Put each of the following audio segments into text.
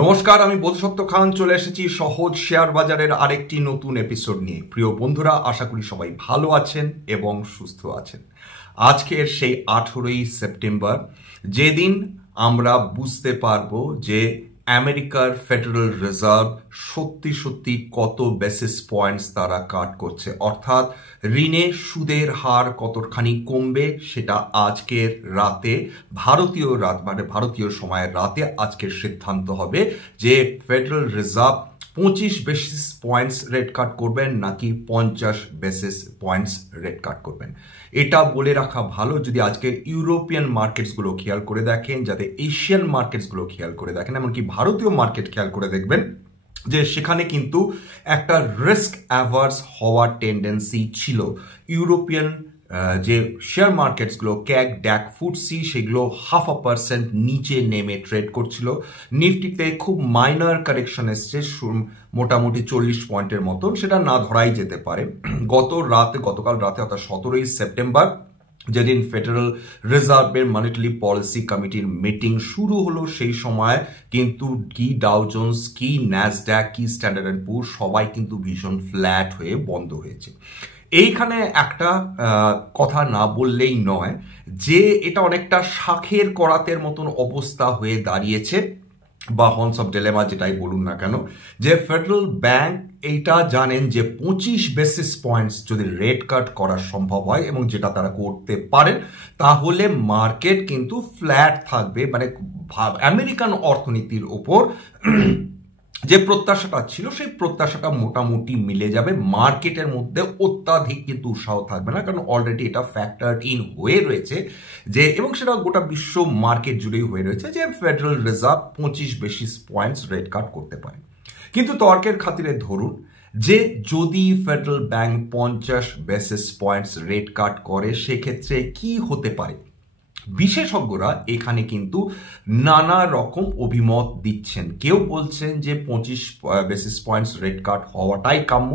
নমস্কার, আমি বোধসত্ত্ব খান চলে এসেছি সহজ শেয়ার বাজারের আরেকটি নতুন এপিসোড নিয়ে। প্রিয় বন্ধুরা, আশা করি সবাই ভালো আছেন এবং সুস্থ আছেন। আজকের সেই 18ই সেপ্টেম্বর, যেদিন আমরা বুঝতে পারবো যে আমেরিকার ফেডারেল রিজার্ভ সত্যি সত্যি কত বেসিস পয়েন্টস তারা কাট করছে, অর্থাৎ ঋণে সুদের হার কতখানি কমবে সেটা আজকের রাতে ভারতীয় সময়ের রাতে আজকের সিদ্ধান্ত হবে যে federal reserve 25 basis points rate কাট করবেন নাকি 50 বেসিস পয়েন্টস রেট কাট করবেন। এটা বলে রাখা ভালো, যদি আজকে ইউরোপিয়ান মার্কেটসগুলো খেয়াল করে দেখেন, যাতে এশিয়ান মার্কেটসগুলো খেয়াল করে দেখেন, এমনকি ভারতীয় মার্কেট খেয়াল করে দেখবেন যে সেখানে কিন্তু একটা রিস্ক অ্যাভার্স হওয়ার টেন্ডেন্সি ছিল। ইউরোপিয়ান যে শেয়ার মার্কেটসগুলো ক্যাগ ড্যাক ফুটসি, সেগুলো 0.5% নিচে নেমে ট্রেড করছিল। নিফটিতে খুব মাইনর কারেকশন এসছে, মোটামুটি 40 পয়েন্টের মতন, সেটা না ধরাই যেতে পারে। গতকাল রাতে অর্থাৎ 17ই সেপ্টেম্বর, যেদিন ফেডারেল রিজার্ভের মনিটারি পলিসি কমিটির মিটিং শুরু হলো, সেই সময় কিন্তু কি ডাউ জোন্স, কি ন্যাসড্যাক, কি স্ট্যান্ডার্ড অ্যান্ড পুর সবাই কিন্তু ভীষণ ফ্ল্যাট হয়ে বন্ধ হয়েছে। এইখানে একটা কথা না বললেই নয় যে এটা অনেকটা শাখের করাতের মতন অবস্থা হয়ে দাঁড়িয়েছে, বা হর্নস অফ ডিলেমা যেটাই বলুন না কেন, যে ফেডারেল ব্যাংক এইটা জানেন যে 25 বেসিস পয়েন্টস যদি রেট কাট করা সম্ভব হয়, এবং যেটা তারা করতে পারেন, তাহলে মার্কেট কিন্তু ফ্ল্যাট থাকবে। মানে আমেরিকান অর্থনীতির ওপর যে প্রত্যাশাটা ছিল সেই প্রত্যাশাটা মোটামুটি মিলে যাবে। মার্কেটের মধ্যে অত্যাধিক কিন্তু উৎসাহ থাকবে না, কারণ অলরেডি এটা ফ্যাক্টরড ইন হয়ে রয়েছে যে, এবং সেটা গোটা বিশ্ব মার্কেট জুড়েই হয়ে রয়েছে যে federal reserve 25 basis points rate কাট করতে পারে। কিন্তু তর্কের খাতিরে ধরুন যে যদি federal bank 50 basis points rate কাট করে, সেক্ষেত্রে কি হতে পারে। বিশেষজ্ঞরা এখানে কিন্তু নানা রকম অভিমত দিচ্ছেন। কেউ বলছেন যে 25 বেসিস পয়েন্টস রেট কাট হওয়াটাই কাম্য,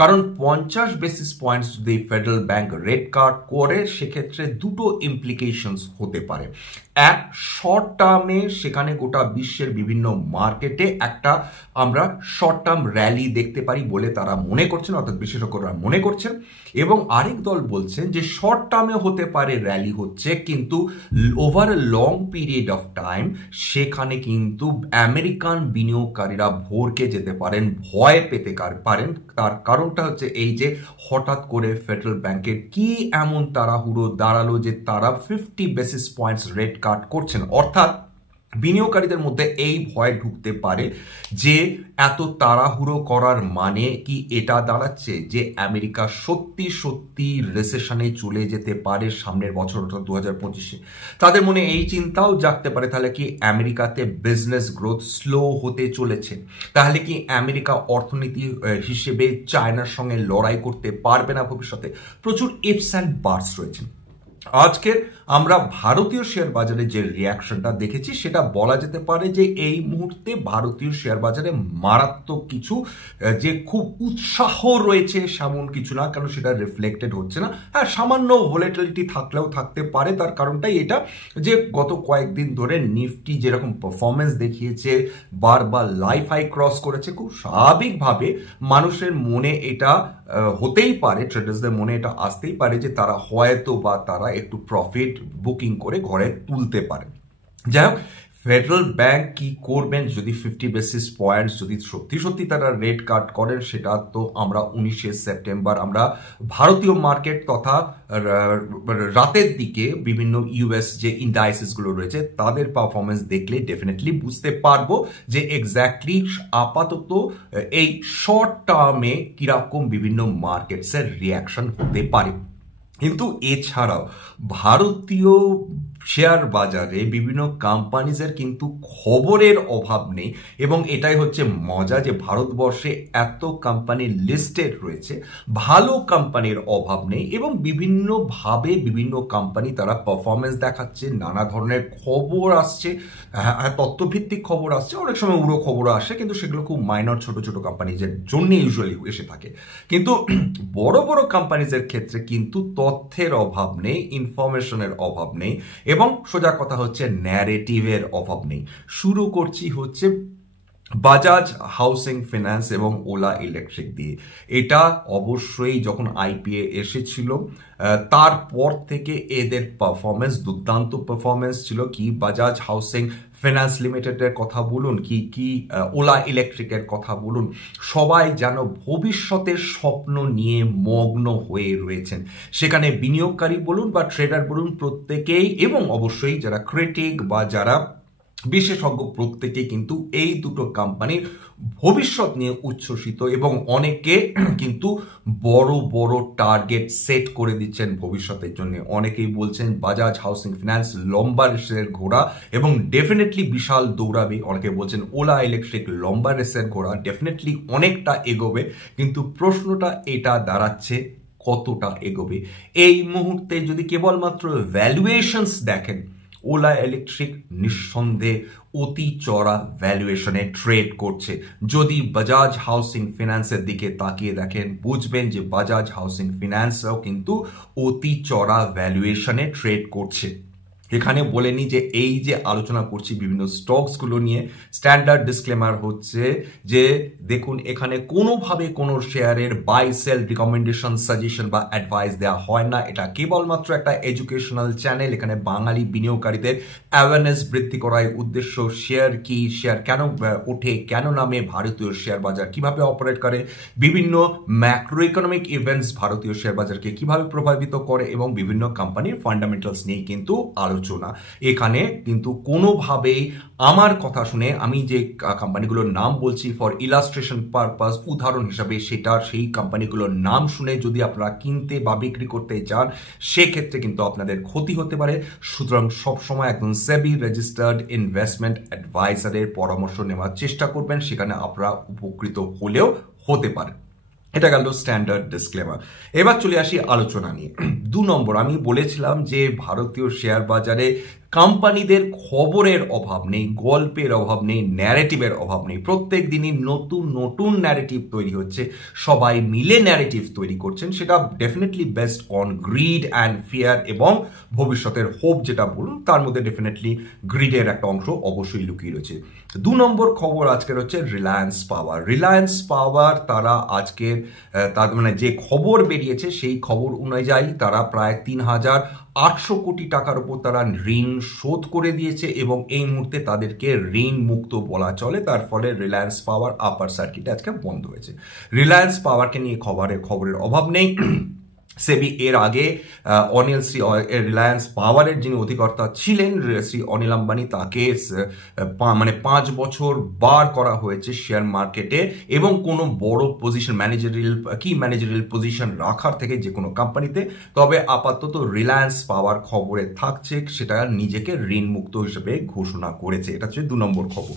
কারণ 50 বেসিস পয়েন্টস যদি ফেডারেল ব্যাংক রেট কাট করে, সেক্ষেত্রে দুটো ইমপ্লিকেশনস হতে পারে। এক, শর্ট টার্মে সেখানে গোটা বিশ্বের বিভিন্ন মার্কেটে একটা আমরা শর্ট টার্ম র্যালি দেখতে পারি বলে তারা মনে করছেন, অর্থাৎ বিশেষজ্ঞরা মনে করছেন। এবং আরেক দল বলছেন যে শর্ট টার্মে হতে পারে র্যালি হচ্ছে, কিন্তু over a long period of time সেখানে কিন্তু আমেরিকান বিনিয়োগকারীরা ভরকে যেতে পারেন, ভয় পেতে পারেন। তার কারণটা হচ্ছে এই যে হঠাৎ করে ফেডারেল ব্যাংকের কি এমন তাড়াহুড়ো দাঁড়ালো যে তারা 50 বেসিস পয়েন্টস রেট কাট করছেন, অর্থাৎ বিনিয়োগকারীদের মধ্যে এই ভয় ঢুকতে পারে যে এত তাড়াহুড়ো করার মানে কি এটা দাঁড়াচ্ছে যে আমেরিকা সত্যি সত্যি রিসেশনে চলে যেতে পারে সামনের বছর, অর্থাৎ 2025-এ। তাদের মনে এই চিন্তাও জাগতে পারে, তাহলে কি আমেরিকাতে বিজনেস গ্রোথ স্লো হতে চলেছে, তাহলে কি আমেরিকা অর্থনীতি হিসেবে চায়নার সঙ্গে লড়াই করতে পারবে না ভবিষ্যতে। প্রচুর ইফস অ্যান্ড বাটস রয়েছে। আজকের আমরা ভারতীয় শেয়ার বাজারে যে রিয়াকশনটা দেখেছি, সেটা বলা যেতে পারে যে এই মুহূর্তে ভারতীয় শেয়ার বাজারে মারাত্মক কিছু যে খুব উৎসাহ রয়েছে সেমন কিছু না, কারণ সেটা রিফ্লেক্টেড হচ্ছে না। হ্যাঁ, সামান্য ভোলেটিলিটি থাকলেও থাকতে পারে। তার কারণটাই এটা যে গত কয়েকদিন ধরে নিফটি যেরকম পারফরমেন্স দেখিয়েছে, বারবার লাইফ হাই ক্রস করেছে, খুব স্বাভাবিকভাবে মানুষের মনে এটা হতেই পারে, ট্রেডার্সদের মনে এটা আসতেই পারে যে তারা হয়তো বা তারা একটু প্রফিট বুকিং করে ঘরে তুলতে পারে। যাই হোক, ফেডারেল ব্যাংক কি করবেন যদি 50 বেসিস পয়েন্টস যদি সত্যি সত্যি তারা রেট কাট করেন, সেটা তো আমরা 19শে সেপ্টেম্বর আমরা ভারতীয় মার্কেট তথা রাতের দিকে বিভিন্ন ইউএস যে ইন্ডাইসেসগুলো রয়েছে তাদের পারফরমেন্স দেখলে ডেফিনেটলি বুঝতে পারবো যে এক্স্যাক্টলি আপাতত এই শর্ট টার্মে কিরকম বিভিন্ন মার্কেটসের রিয়াকশন হতে পারে। কিন্তু এছাড়াও ভারতীয় শেয়ার বাজারে বিভিন্ন কোম্পানিজের কিন্তু খবরের অভাব নেই, এবং এটাই হচ্ছে মজা যে ভারতবর্ষে এত কোম্পানি লিস্টেড রয়েছে, ভালো কোম্পানির অভাব নেই, এবং বিভিন্নভাবে বিভিন্ন কোম্পানি তারা পারফরমেন্স দেখাচ্ছে, নানা ধরনের খবর আসছে, তথ্যভিত্তিক খবর আসছে, অনেক সময় উড়ো খবর আসে, কিন্তু সেগুলো খুব মাইনর ছোট ছোট কোম্পানিজের জন্য ইউজুয়ালি এসে থাকে। কিন্তু বড় বড় কোম্পানিজের ক্ষেত্রে কিন্তু তথ্যের অভাব নেই, ইনফরমেশনের অভাব নেই, এবং সোজা কথা হচ্ছে ন্যারেটিভের অভাব নেই। শুরু করছি হচ্ছে বাজাজ হাউসিং ফিন্যান্স এবং ওলা ইলেকট্রিক দিয়ে। এটা অবশ্যই যখন আইপিএ এসেছিল তারপর থেকে এদের পারফরমেন্স দুর্দান্ত পারফরমেন্স ছিল। কি বাজাজ হাউসিং ফিন্যান্স লিমিটেডের কথা বলুন, কি ওলা ইলেকট্রিকের কথা বলুন, সবাই যেন ভবিষ্যতের স্বপ্ন নিয়ে মগ্ন হয়ে রয়েছেন। সেখানে বিনিয়োগকারী বলুন বা ট্রেডার বলুন, প্রত্যেকেই, এবং অবশ্যই যারা ক্রিটিক বা যারা বিশেষজ্ঞ, প্রত্যেকে কিন্তু এই দুটো কোম্পানির ভবিষ্যৎ নিয়ে উচ্ছ্বসিত এবং অনেকে কিন্তু বড় বড় টার্গেট সেট করে দিচ্ছেন ভবিষ্যতের জন্য। অনেকেই বলছেন বাজাজ হাউসিং ফিন্যান্স লম্বা রেসের ঘোড়া এবং ডেফিনেটলি বিশাল দৌড়াবে। অনেকে বলছেন ওলা ইলেকট্রিক লম্বা রেসের ঘোড়া, ডেফিনেটলি অনেকটা এগোবে। কিন্তু প্রশ্নটা এটা দাঁড়াচ্ছে কতটা এগোবে। এই মুহূর্তে যদি কেবলমাত্র ভ্যালুয়েশনস দেখেন, ওলা ইলেকট্রিক নিঃসন্দেহে অতি চড়া ভ্যালুয়েশনে ট্রেড করছে। যদি বাজাজ হাউসিং ফিন্যান্সের দিকে তাকিয়ে দেখেন, বুঝবেন যে বাজাজ হাউসিং ফিন্যান্সও কিন্তু অতি চড়া ভ্যালুয়েশনে ট্রেড করছে। এখানে বলে নি যে এই যে আলোচনা করছি বিভিন্ন স্টকসগুলো নিয়ে, স্ট্যান্ডার্ড ডিসক্লেমার হচ্ছে যে দেখুন, এখানে কোনোভাবে কোনো শেয়ারের বাই সেল রিকমেন্ডেশন, সাজেশন বা অ্যাডভাইস দেওয়া হয় না। এটা কেবলমাত্র একটা এডুকেশনাল চ্যানেল। এখানে বাঙালি বিনিয়োগকারীদের অ্যাওয়ারনেস বৃদ্ধি করার উদ্দেশ্য। শেয়ার কি, শেয়ার কেন ওঠে, কেন নামে, ভারতীয় শেয়ার বাজার কিভাবে অপারেট করে, বিভিন্ন ম্যাক্রো ইকোনমিক ইভেন্টস ভারতীয় শেয়ার বাজারকে কিভাবে প্রভাবিত করে, এবং বিভিন্ন কোম্পানির ফান্ডামেন্টালস নিয়ে কিন্তু আলোচনা। এখানে কিন্তু কোনোভাবেই আমার কথা শুনে আমি যে কোম্পানিগুলোর নাম বলছি ফর ইলাস্ট্রেশন পারপাস, উদাহরণ হিসাবে, সেটা সেই কোম্পানিগুলোর নাম শুনে যদি আপনারা কিনতে বা বিক্রি করতে চান, সেক্ষেত্রে কিন্তু আপনাদের ক্ষতি হতে পারে। সুতরাং সবসময় একজন সেবি রেজিস্টার্ড ইনভেস্টমেন্ট অ্যাডভাইজারের পরামর্শ নেওয়ার চেষ্টা করবেন, সেখানে আপনারা উপকৃত হলেও হতে পারে। এটা গেল স্ট্যান্ডার্ড ডিসক্লেমার। এবার চলে আসি আলোচনা নিয়ে। 2 নম্বর, আমি বলেছিলাম যে ভারতীয় শেয়ার বাজারে কোম্পানিদের খবরের অভাব নেই, গল্পের অভাব নেই, ন্যারেটিভের অভাব নেই। প্রত্যেক দিনই নতুন নতুন ন্যারেটিভ তৈরি হচ্ছে, সবাই মিলে ন্যারেটিভ তৈরি করছেন। সেটা definitely best on grid and fear এবং ভবিষ্যতের হোপ যেটা বলুন, তার মধ্যে ডেফিনেটলি গ্রিডের একটা অংশ অবশ্যই লুকিয়ে রয়েছে। 2 নম্বর খবর আজকের হচ্ছে রিলায়েন্স পাওয়ার। রিলায়েন্স পাওয়ার তারা আজকের তার মানে যে খবর বেরিয়েছে সেই খবর অনুযায়ী তারা প্রায় 3,800 কোটি টাকার উপর তারা ঋণ শোধ করে দিয়েছে এবং এই মুহূর্তে তাদেরকে ঋণ মুক্ত বলা চলে। তার ফলে রিলায়েন্স পাওয়ার আপার সার্কিটে আজকে বন্ধ হয়েছে। রিলায়েন্স পাওয়ারকে নিয়ে খবরের অভাব নেই। সেবি এর আগে রিলায়েন্স পাওয়ারের যিনি অধিকর্তা ছিলেন শ্রী অনিল আম্বানি, তাকে 5 বছর বার করা হয়েছে শেয়ার মার্কেটে এবং কোনো বড় পজিশন ম্যানেজারিয়াল পজিশন রাখার থেকে যে কোনো কোম্পানিতে। তবে আপাতত রিলায়েন্স পাওয়ার খবরে থাকছে, সেটা নিজেকে ঋণ মুক্ত হিসেবে ঘোষণা করেছে। এটা হচ্ছে 2 নম্বর খবর।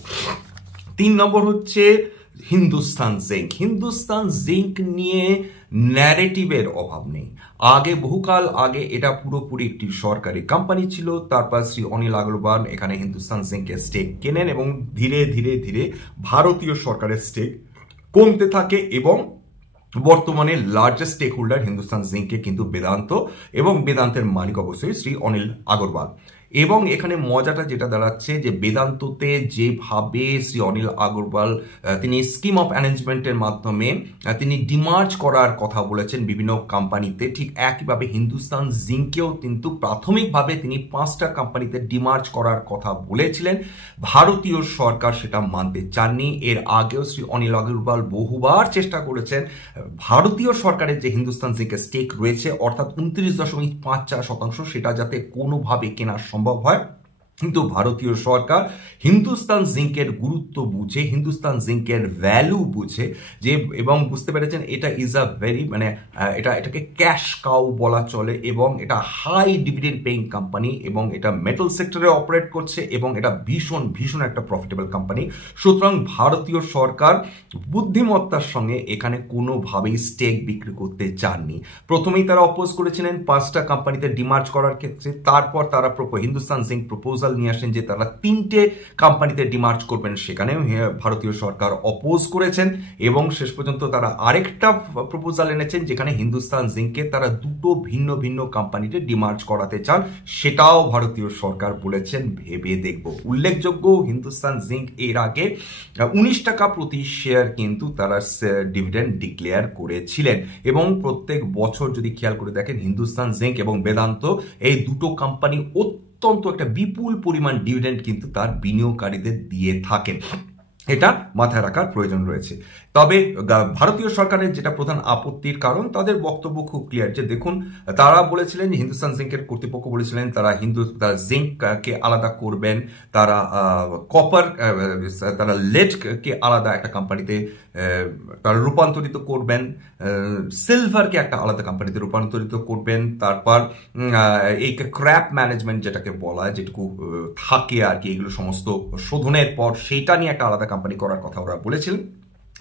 3 নম্বর হচ্ছে হিন্দুস্তান জিঙ্ক। হিন্দুস্তান জিঙ্ক নিয়ে ন্যারেটিভের অভাব নেই। বহুকাল আগে এটা পুরোপুরি একটি সরকারি কোম্পানি ছিল। তারপর শ্রী অনিল আগরওয়াল এখানে হিন্দুস্তান জিঙ্কের স্টেক কেনেন এবং ধীরে ধীরে ধীরে ভারতীয় সরকারের স্টেক কমতে থাকে এবং বর্তমানে লার্জেস্ট স্টেক হোল্ডার হিন্দুস্তান জিঙ্কে কিন্তু বেদান্ত, এবং বেদান্তের মালিক অবশ্যই শ্রী অনিল আগরওয়াল। এবং এখানে মজাটা যেটা দাঁড়াচ্ছে যে বেদান্ততে যেভাবে শ্রী অনিল আগরওয়াল তিনি স্কিম অফ অ্যারেঞ্জমেন্টের মাধ্যমে তিনি ডিমার্জ করার কথা বলেছেন বিভিন্ন কোম্পানিতে, ঠিক একইভাবে হিন্দুস্তান জিঙ্কেও কিন্তু প্রাথমিকভাবে তিনি 5টা কোম্পানিতে ডিমার্জ করার কথা বলেছিলেন। ভারতীয় সরকার সেটা মানতে চাননি। এর আগেও শ্রী অনিল আগরওয়াল বহুবার চেষ্টা করেছেন ভারতীয় সরকারের যে হিন্দুস্তান জিঙ্কের স্টেক রয়েছে অর্থাৎ 29.54%, সেটা যাতে কোনোভাবে কেনা সম্ভব হয়। কিন্তু ভারতীয় সরকার হিন্দুস্তান জিঙ্কের গুরুত্ব বুঝে, হিন্দুস্তান জিঙ্কের ভ্যালু বুঝে যে, এবং বুঝতে পেরেছেন এটা ইজ আ ভেরি এটাকে ক্যাশ কাউ বলা চলে এবং এটা হাই ডিভিডেন্ড পেইং কোম্পানি এবং এটা মেটাল সেক্টরে অপারেট করছে এবং এটা ভীষণ একটা প্রফিটেবল কোম্পানি। সুতরাং ভারতীয় সরকার বুদ্ধিমত্তার সঙ্গে এখানে কোনোভাবেই স্টেক বিক্রি করতে চাননি। প্রথমেই তারা অপোজ করেছিলেন 5টা কোম্পানিতে ডিমার্জ করার ক্ষেত্রে, তারপর তারা হিন্দুস্তান জিঙ্ক প্রপোজাল প্রপোজাল নিয়ে আসেন যে তারা 3টে কোম্পানিতে ডিমার্জ করবেন, সেখানেও ভারতীয় সরকার অপোজ করেছেন এবং শেষ পর্যন্ত তারা আরেকটা প্রপোজাল এনেছেন যেখানে হিন্দুস্তান জিঙ্ককে তারা 2টো ভিন্ন ভিন্ন কোম্পানিতে ডিমার্জ করাতে চান, সেটাও ভারতীয় সরকার বলেছেন ভেবে দেখব। উল্লেখযোগ্য, হিন্দুস্তান জিঙ্ক এর আগে 19 টাকা প্রতি শেয়ার কিন্তু তারা ডিভিডেন্ড ডিক্লেয়ার করেছিলেন এবং প্রত্যেক বছর যদি খেয়াল করে দেখেন হিন্দুস্তান জিঙ্ক এবং বেদান্ত এই দুটো কোম্পানি অত্যন্ত একটা বিপুল পরিমাণ ডিভিডেন্ড কিন্তু তার বিনিয়োগকারীদের দিয়ে থাকেন, এটা মাথায় রাখার প্রয়োজন রয়েছে। তবে ভারতীয় সরকারের যেটা প্রধান আপত্তির কারণ, তাদের বক্তব্য খুব ক্লিয়ার যে দেখুন, তারা বলেছিলেন, হিন্দুস্তান জিঙ্কের কর্তৃপক্ষ বলেছিলেন তারা জিঙ্ককে আলাদা করবেন, তারা কপার তারা লেডকে আলাদা একটা কোম্পানিতে তারা রূপান্তরিত করবেন, সিলভারকে একটা আলাদা কোম্পানিতে রূপান্তরিত করবেন, তারপর এই ক্র্যাপ ম্যানেজমেন্ট যেটাকে বলা হয়, যেটুকু থাকে আর কি, এগুলো সমস্ত শোধনের পর সেইটা নিয়ে একটা আলাদা কোম্পানি করার কথা ওরা বলেছিলেন।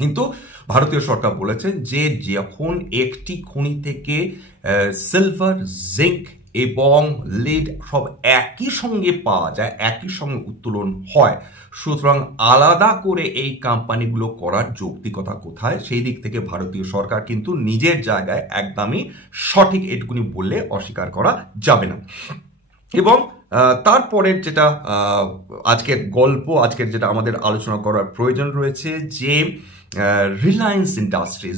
কিন্তু ভারতীয় সরকার বলেছেন যে যখন একটি খনি থেকে সিলভার, জিঙ্ক এবং লিড সব একই সঙ্গে পাওয়া যায়, একই সঙ্গে উত্তোলন হয়, সুতরাং আলাদা করে এই কোম্পানিগুলো করার যৌক্তিকতা কোথায়, সেই দিক থেকে ভারতীয় সরকার কিন্তু নিজের জায়গায় একদমই সঠিক, এটুকুনি বললে অস্বীকার করা যাবে না। এবং তারপরের যেটা আজকের গল্প, আজকের যেটা আমাদের আলোচনা করার প্রয়োজন রয়েছে যে রিলায়েন্স ইন্ডাস্ট্রিজ,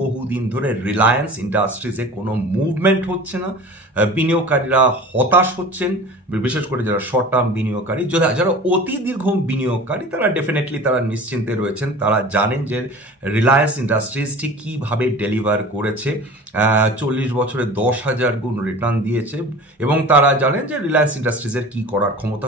বহু দিন ধরে রিলায়েন্স ইন্ডাস্ট্রিজে কোনো মুভমেন্ট হচ্ছে না, বিনিয়োগকারীরা হতাশ হচ্ছেন, বিশেষ করে যারা শর্ট টার্ম বিনিয়োগকারী, যারা অতি দীর্ঘ বিনিয়োগকারী তারা ডেফিনেটলি তারা নিশ্চিন্তে রয়েছেন, তারা জানেন যে রিলায়েন্স ইন্ডাস্ট্রিজ ঠিক কীভাবে ডেলিভার করেছে, 40 বছরে 10,000 গুণ রিটার্ন দিয়েছে এবং তারা জানেন যে রিলায়েন্স ইন্ডাস্ট্রিজের কি করার ক্ষমতা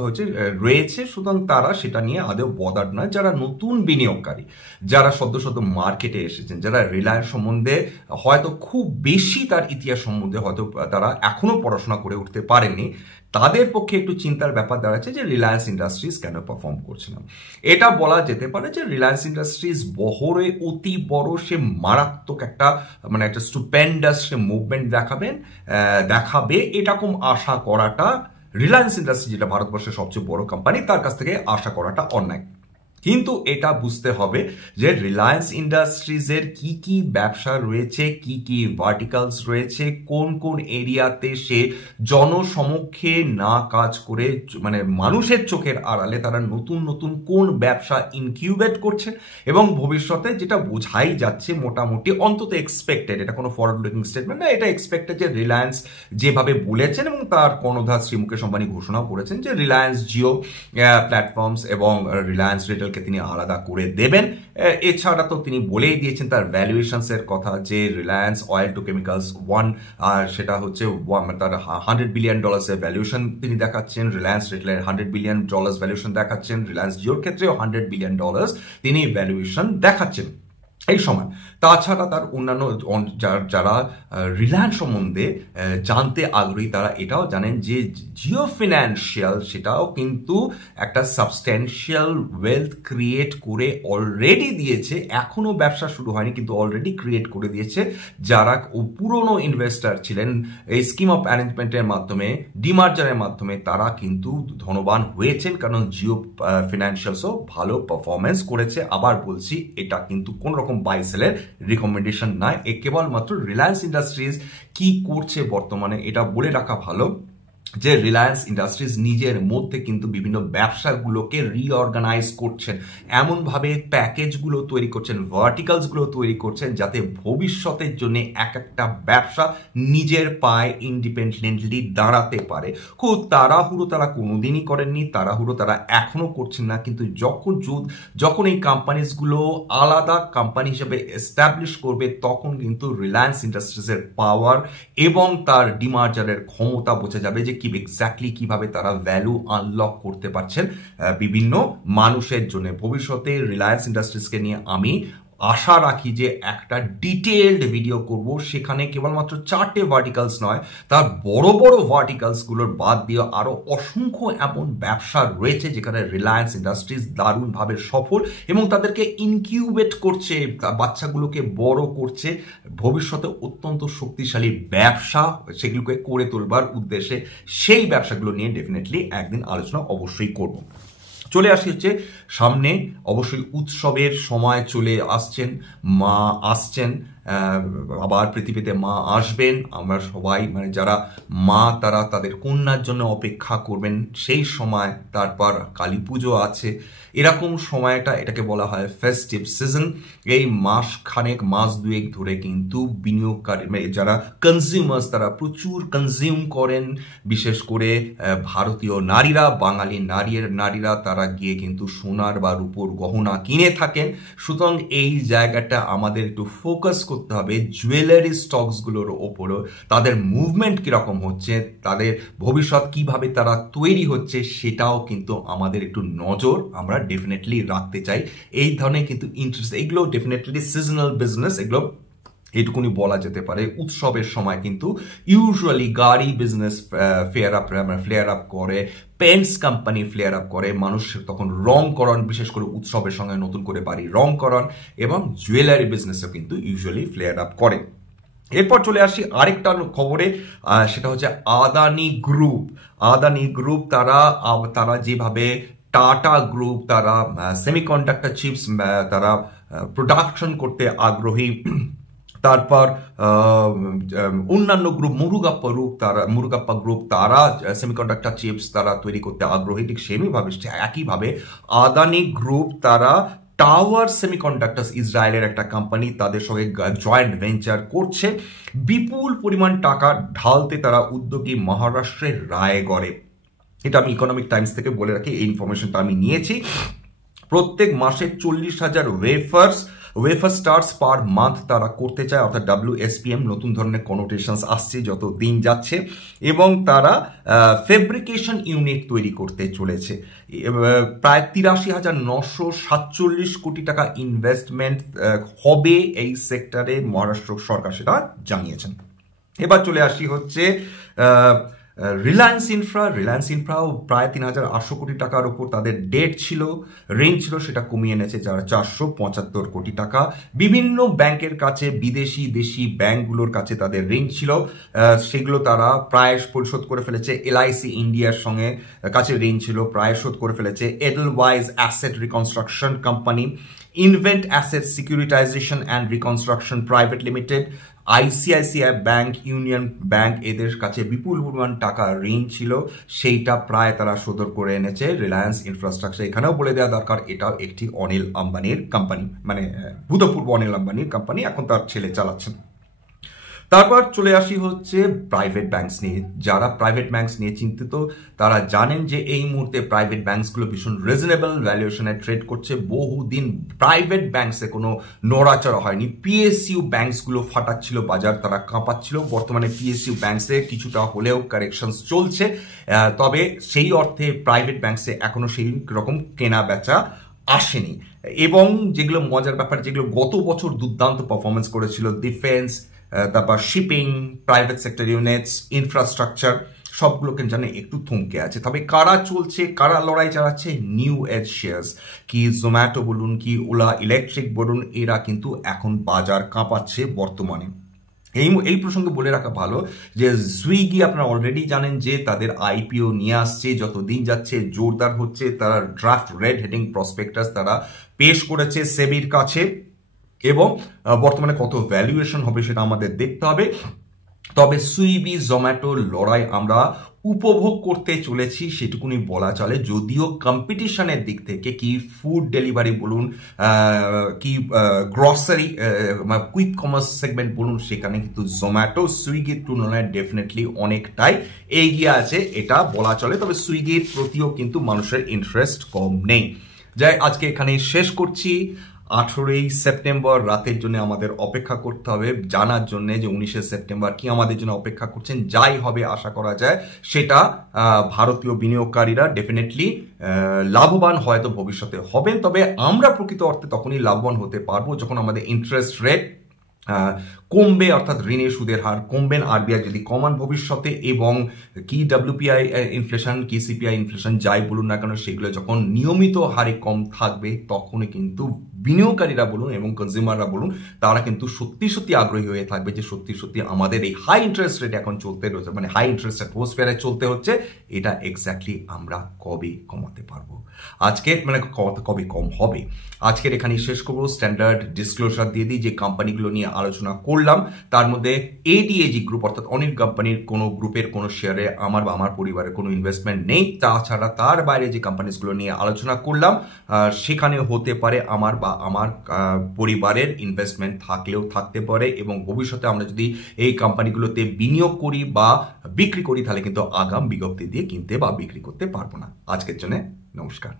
রয়েছে, সুতরাং তারা সেটা নিয়ে আদৌ বদার্ড নয়। যারা নতুন বিনিয়োগকারী, যারা সদ্য মার্কেটে এসেছেন, যারা রিলায়েন্স সম্বন্ধে হয়তো খুব বেশি তার ইতিহাস সম্বন্ধে হয়তো তারা এখনো পড়াশোনা করে উঠতে পারেননি, তাদের পক্ষে একটু চিন্তার ব্যাপার দাঁড়াচ্ছে যে রিলায়েন্স ইন্ডাস্ট্রিজ কেন পারফর্ম করছে না। এটা বলা যেতে পারে যে রিলায়েন্স ইন্ডাস্ট্রিজ বহরে অতি বড় সে মারাত্মক একটা একটা স্টুপেন্ডাস সে মুভমেন্ট দেখাবে এরকম আশা করাটা, রিলায়েন্স ইন্ডাস্ট্রি যেটা ভারতবর্ষের সবচেয়ে বড় কোম্পানি, তার কাছ থেকে আশা করাটা অন্যায়। কিন্তু এটা বুঝতে হবে যে রিলায়েন্স ইন্ডাস্ট্রিজের কি কি ব্যবসা রয়েছে, কি কি ভার্টিকালস রয়েছে, কোন কোন এরিয়াতে সে জনসমক্ষে না কাজ করে মানুষের চোখের আড়ালে তারা নতুন কোন ব্যবসা ইনকিউবেট করছে এবং ভবিষ্যতে যেটা বোঝাই যাচ্ছে মোটামুটি, অন্তত এক্সপেক্টেড, এটা কোনো ফরওয়ার্ড লুকিং স্টেটমেন্ট না, এটা এক্সপেক্টেড যে রিলায়েন্স যেভাবে বলেছেন এবং তার কর্ণধার শ্রী মুকেশ আম্বানি ঘোষণাও করেছেন যে রিলায়েন্স জিও প্ল্যাটফর্মস এবং রিলায়েন্স রিটেলকে তিনি আলাদা করে দেবেন। এছাড়া তো তিনি বলেই দিয়েছেন তার ভ্যালুয়েশনস এর কথা যে রিলায়েন্স অয়েল টু কেমিক্যালস সেটা হচ্ছে তার $100 বিলিয়ন এর ভ্যালুয়েশন তিনি দেখাচ্ছেন, রিলায়েন্স রিটেলের $100 বিলিয়ন ভ্যালুয়েশন দেখাচ্ছেন, রিলায়েন্স জিওর ক্ষেত্রেও $100 বিলিয়ন তিনি ভ্যালুয়েশন দেখাচ্ছেন এই সময়। তাছাড়া তার অন্যান্য যারা রিলায়েন্স সম্বন্ধে জানতে আগ্রহী তারা এটাও জানেন যে জিও ফিনান্সিয়াল সেটাও কিন্তু একটা সাবস্ট্যান্সিয়াল ওয়েলথ ক্রিয়েট করে অলরেডি দিয়েছে, এখনো ব্যবসা শুরু হয়নি কিন্তু অলরেডি ক্রিয়েট করে দিয়েছে। যারা পুরনো ইনভেস্টার ছিলেন এই স্কিম অফ অ্যারেঞ্জমেন্টের মাধ্যমে, ডিমার্জারের মাধ্যমে, তারা কিন্তু ধনবান হয়েছেন, কারণ জিও ফিনান্সিয়ালসও ভালো পারফরমেন্স করেছে। আবার বলছি, এটা কিন্তু কোন রকম বাই সেলের রিকমেন্ডেশন নয়, এ কেবলমাত্র রিলায়েন্স ইন্ডাস্ট্রিজ কি করছে বর্তমানে এটা বলে রাখা ভালো যে রিলায়েন্স ইন্ডাস্ট্রিজ নিজের মধ্যে কিন্তু বিভিন্ন ব্যবসাগুলোকে রিঅর্গানাইজ করছেন, এমনভাবে প্যাকেজগুলো তৈরি করছেন, ভার্টিকালসগুলো তৈরি করছেন যাতে ভবিষ্যতের জন্য এক একটা ব্যবসা নিজের পায়ে ইন্ডিপেন্ডেন্টলি দাঁড়াতে পারে। খুব তাড়াহুড়ো তারা কোনোদিনই করেননি, তাড়াহুড়ো তারা এখনো করছেন না, কিন্তু যখন এই কোম্পানিজগুলো আলাদা কোম্পানি হিসেবে এস্টাবলিশ করবে তখন কিন্তু রিলায়েন্স ইন্ডাস্ট্রিজের পাওয়ার এবং তার ডিমার্জারের ক্ষমতা বোঝা যাবে যে এক্স্যাক্টলি কিভাবে তারা ভ্যালু আনলক করতে পারছেন বিভিন্ন মানুষের জন্য। ভবিষ্যতে রিলায়েন্স ইন্ডাস্ট্রিজকে নিয়ে আমি আশা রাখি যে একটা ডিটেইলড ভিডিও করব, সেখানে কেবলমাত্র 4টে ভার্টিক্যালস নয়, তার বড় বড় ভার্টিক্যালসগুলোর বাদ দিয়ে আরও অসংখ্য এমন ব্যবসা রয়েছে যেখানে রিলায়েন্স ইন্ডাস্ট্রিজ দারুণভাবে সফল এবং তাদেরকে ইনকিউবেট করছে, বাচ্চাগুলোকে বড় করছে, ভবিষ্যতে অত্যন্ত শক্তিশালী ব্যবসা সেগুলোকে করে তোলবার উদ্দেশ্যে। সেই ব্যবসাগুলো নিয়ে ডেফিনেটলি একদিন আলোচনা অবশ্যই করব। চলে আসি হচ্ছে সামনে অবশ্যই উৎসবের সময় চলে আসছেন, মা আসছেন, আবার পৃথিবীতে মা আসবেন। আমরা সবাই মানে যারা মা তারা তাদের কন্যার জন্য অপেক্ষা করবেন সেই সময়। তারপর কালী পুজো আছে, এরকম সময়টা এটাকে বলা হয় ফেস্টিভ সিজন। এই মাস দুয়েক ধরে কিন্তু বিনিয়োগকারী যারা কনজিউমার্স তারা প্রচুর কনজিউম করেন, বিশেষ করে ভারতীয় নারীরা, বাঙালি নারীরা তারা গিয়ে কিন্তু সোনার বা রূপোর গহনা কিনে থাকেন। সুতরাং এই জায়গাটা আমাদের একটু ফোকাস করতে হবে জুয়েলারি স্টকসগুলোর ওপরও, তাদের মুভমেন্ট কিরকম হচ্ছে, তাদের ভবিষ্যৎ কিভাবে তারা তৈরি হচ্ছে, সেটাও কিন্তু আমাদের একটু নজর আমরা ডেফিনেটলি রাখতে চাই। এই ধরনের কিন্তু ইন্টারেস্ট, এগুলো ডেফিনেটলি সিজনাল বিজনেস, এগুলো এটুকুনি বলা যেতে পারে। উৎসবের সময় কিন্তু ইউজুয়ালি গাড়ি বিজনেস ফ্লেয়ার আপ করে, পেন্টস কোম্পানি ফ্লেয়ার আপ করে, মানুষ তখন রংকরণ, বিশেষ করে উৎসবের সঙ্গে নতুন করে বাড়ি রংকরণ এবং জুয়েলারি বিজনেসও কিন্তু ইউজুয়ালি ফ্লেয়ার আপ করে। এরপর চলে আসি আরেকটা খবরে, সেটা হচ্ছে আদানি গ্রুপ তারা যেভাবে টাটা গ্রুপ তারা সেমিকন্ডাক্টর চিপস তারা প্রোডাকশন করতে আগ্রহী, তারপর অন্যান্য গ্রুপ মুরুগাপ্পা গ্রুপ তারা সেমিকন্ডাক্টর চিপস তারা তৈরি করতে আগ্রহী, ঠিক একইভাবে আদানি গ্রুপ তারা টাওয়ার সেমিকন্ডাক্টরস, ইসরায়েলের একটা কোম্পানি, তাদের সঙ্গে জয়েন্ট ভেঞ্চার করছে। বিপুল পরিমাণ টাকা ঢালতে তারা উদ্যোগী মহারাষ্ট্রের রায়গড়ে। এটা আমি ইকোনমিক টাইমস থেকে বলে রাখি, এই ইনফরমেশনটা আমি নিয়েছি। প্রত্যেক মাসে 40,000 ওয়েফার স্টার্স পার মান্থ তারা করতে চায়, অর্থাৎ WSPM, নতুন ধরনের কনোটেশনস আসছে যত দিন যাচ্ছে, এবং তারা ফেব্রিকেশন ইউনিট তৈরি করতে চলেছে। প্রায় 83,947 কোটি টাকা ইনভেস্টমেন্ট হবে এই সেক্টরে, মহারাষ্ট্র সরকার সেটা জানিয়েছেন। এবার চলে আসি হচ্ছে রিলায়েন্স ইনফ্রাও প্রায় 3,800 কোটি টাকার উপর তাদের ঋণ ছিল, সেটা কমিয়ে এনেছে যারা 475 কোটি টাকা। বিভিন্ন ব্যাংকের কাছে, দেশি ব্যাংকগুলোর কাছে তাদের ঋণ ছিল, সেগুলো তারা প্রায় পরিশোধ করে ফেলেছে। LIC ইন্ডিয়ার সঙ্গে কাছে ঋণ ছিল, প্রায় শোধ করে ফেলেছে। Edelweiss asset reconstruction company, invent asset securitization and reconstruction private limited, ICICI bank, union bank, এদের কাছে বিপুল পরিমাণ টাকা ঋণ ছিল, সেইটা প্রায় তারা শোধ করে এনেছে রিলায়েন্স ইনফ্রাস্ট্রাকচার। এখানেও বলে দেওয়া দরকার, এটাও একটি অনিল আম্বানির কোম্পানি, মানে ভূতপূর্ব অনিল আম্বানির কোম্পানি, এখন তার ছেলে চালাচ্ছেন। তারপর চলে আসি হচ্ছে প্রাইভেট ব্যাংকস নিয়ে। যারা প্রাইভেট ব্যাংকস নিয়ে চিন্তিত তারা জানেন যে এই মুহূর্তে প্রাইভেট ব্যাংকসগুলো ভীষণ রিজনেবল ভ্যালুয়েশনে ট্রেড করছে। বহুদিন প্রাইভেট ব্যাংকসে কোনো নড়াচড়া হয়নি, PSU ব্যাংকসগুলো ফাটাচ্ছিল বাজার, তারা কাঁপাচ্ছিল। বর্তমানে PSU ব্যাংকসে কিছুটা হলেও কারেকশনস চলছে, তবে সেই অর্থে প্রাইভেট ব্যাংকসে এখনো সেই রকম কেনা বেচা আসেনি। এবং যেগুলো মজার ব্যাপার, যেগুলো গত বছর দুর্দান্ত পারফরমেন্স করেছিল, ডিফেন্স, তারপর shipping, private sector units, infrastructure, সবগুলোকে জানে একটু থমকে আছে। তবে কারা লড়াই চালাচ্ছে? নিউ এজ শেয়ার্স, কি জোম্যাটো বলুন, কি ওলা ইলেকট্রিক বলুন, এরা কিন্তু এখন বাজার কাঁপাচ্ছে বর্তমানে। এই প্রসঙ্গে বলে রাখা ভালো যে সুইগি আপনারা অলরেডি জানেন যে তাদের IPO নিয়ে আসছে, যত দিন যাচ্ছে জোরদার হচ্ছে। তারা ড্রাফট রেড হেডিং প্রসপেক্টাস তারা পেশ করেছে সেবির কাছে, এবং বর্তমানে কত ভ্যালুয়েশন হবে সেটা আমাদের দেখতে হবে। তবে সুইগি জোম্যাটোর লড়াই আমরা উপভোগ করতে চলেছি, সেটুকুনি বলা চলে। যদিও কম্পিটিশনের দিক থেকে কি ফুড ডেলিভারি বলুন, কি গ্রসারি কুইক কমার্স সেগমেন্ট বলুন, সেখানে কিন্তু জোম্যাটো সুইগির তুলনায় ডেফিনেটলি অনেকটাই এগিয়ে আছে, এটা বলা চলে। তবে সুইগির প্রতিও কিন্তু মানুষের ইন্টারেস্ট কম নেই। যাই আজকে এখানে শেষ করছি। 18ই সেপ্টেম্বর রাতের জন্য আমাদের অপেক্ষা করতে হবে জানার জন্য যে 19শে সেপ্টেম্বর কি আমাদের জন্য অপেক্ষা করছেন। যাই হবে আশা করা যায় সেটা ভারতীয় বিনিয়োগকারীরা ডেফিনেটলি লাভবান হয়তো ভবিষ্যতে হবেন, তবে আমরা প্রকৃত অর্থে তখনই লাভবান হতে পারবো যখন আমাদের ইন্টারেস্ট রেট কমবে, অর্থাৎ ঋণের সুদের হার কমবেন আরবিআই যদি কমান ভবিষ্যতে, এবং কি ডব্লিউপিআই ইনফ্লেশন কি সিপিআই ইনফ্লেশন যাই বলুন না কেন সেগুলো যখন নিয়মিত হারে কম থাকবে তখনই কিন্তু বিনিয়োগকারীরা বলুন এবং কনজিউমাররা বলুন তারা কিন্তু সত্যি সত্যি আগ্রহী হয়ে থাকবে যে সত্যি সত্যি আমাদের এই হাই ইন্টারেস্ট রেট এখন চলতে রয়েছে, মানে হাই ইন্টারেস্ট অ্যাটমসফিয়ারে চলতে হচ্ছে, এটা এক্স্যাক্টলি আমরা কবে কমাতে পারবো, আজকে মানে কবে কম হবে। আজকের এখানেই শেষ করবো। স্ট্যান্ডার্ড ডিসক্লোজার দিয়ে দিই যে কোম্পানিগুলো নিয়ে আলোচনা করলাম তার মধ্যে এডিএজি গ্রুপ অর্থাৎ অনিল কোম্পানির কোনো গ্রুপের কোনো শেয়ারে আমার বা আমার পরিবারের কোনো ইনভেস্টমেন্ট নেই। তাছাড়া তার বাইরে যে কোম্পানিগুলো নিয়ে আলোচনা করলাম সেখানে হতে পারে আমার বা আমার পরিবারের ইনভেস্টমেন্ট থাকলেও থাকতে পারে, এবং ভবিষ্যতে আমরা যদি এই কোম্পানিগুলোতে বিনিয়োগ করি বা বিক্রি করি তাহলে কিন্তু আগাম বিজ্ঞপ্তি দিয়ে কিনতে বা বিক্রি করতে পারবো না। আজকের জন্য নমস্কার।